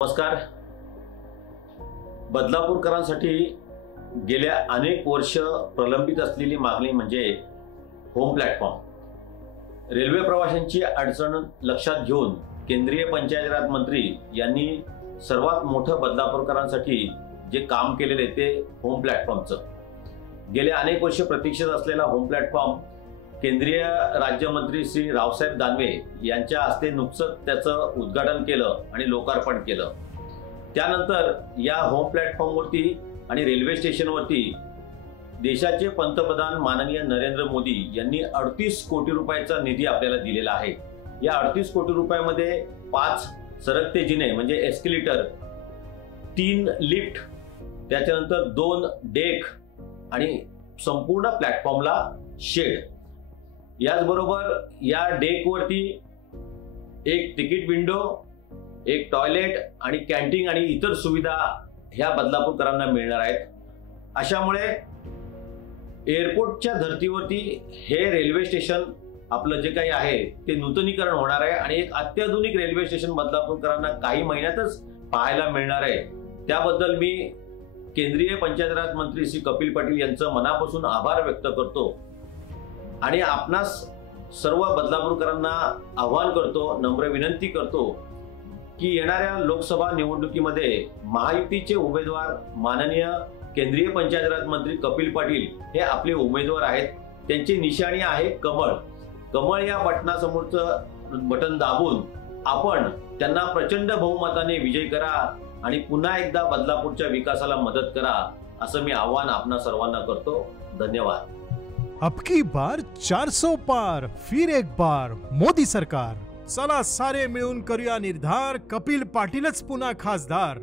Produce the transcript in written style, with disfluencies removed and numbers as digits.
नमस्कार। बदलापूरकरांसाठी गेल्या अनेक वर्ष प्रलंबित असलेली मागणी म्हणजे होम प्लॅटफॉर्म। रेल्वे प्रवाशांची अडचण लक्षात घेऊन केंद्रीय पंचायत राज मंत्री यांनी सर्वात मोठं बदलापूरकरांसाठी जे काम केलेले ते होम प्लॅटफॉर्मचं। गेले अनेक वर्ष प्रतीक्षित असलेला होम प्लॅटफॉर्म केंद्रीय राज्यमंत्री श्री रावसाहेब दानवे यांच्या हस्ते नुकतंच त्याचं उद्घाटन केलं आणि लोकार्पण केलं। त्यानंतर या होम प्लॅटफॉर्मवरती आणि रेल्वे स्टेशनवरती देशाचे पंतप्रधान माननीय नरेंद्र मोदी यांनी 38 कोटी रुपयाचा निधी आपल्याला दिलेला आहे। या 38 कोटी रुपयामध्ये 5 सरकते जिने म्हणजे एस्केलेटर, 3 लिफ्ट, त्याच्यानंतर 2 डेक आणि संपूर्ण प्लॅटफॉर्मला शेड। याचबरोबर या डेकवरती एक तिकीट विंडो, एक टॉयलेट आणि कॅन्टीन आणि इतर सुविधा ह्या बदलापूरकरांना मिळणार आहेत। अशामुळे एअरपोर्टच्या धर्तीवरती हे रेल्वे स्टेशन आपलं जे काही आहे ते नूतनीकरण होणार आहे आणि एक अत्याधुनिक रेल्वे स्टेशन बदलापूरकरांना काही महिन्यातच पाहायला मिळणार आहे। त्याबद्दल मी केंद्रीय पंचायत राज मंत्री श्री कपिल पाटील यांचं मनापासून आभार व्यक्त करतो आणि आपणास सर्व बदलापूरकरांना आवाहन करतो, नम्र विनंती करतो की येणाऱ्या लोकसभा निवडणुकीमध्ये महायुतीचे उमेदवार माननीय केंद्रीय पंचायत राज मंत्री कपिल पाटील हे आपले उमेदवार आहेत। त्यांची निशाणी आहे कमळ। कमळ या बटनासमोरचं बटन दाबून आपण त्यांना प्रचंड बहुमताने विजयी करा आणि पुन्हा एकदा बदलापूरच्या विकासाला मदत करा असं मी आवाहन आपणा सर्वांना करतो। धन्यवाद। अब की बार 400 पार, फिर एक बार मोदी सरकार। चला सारे मिळून करूया निर्धार, कपिल पाटीलच पुन्हा खासदार।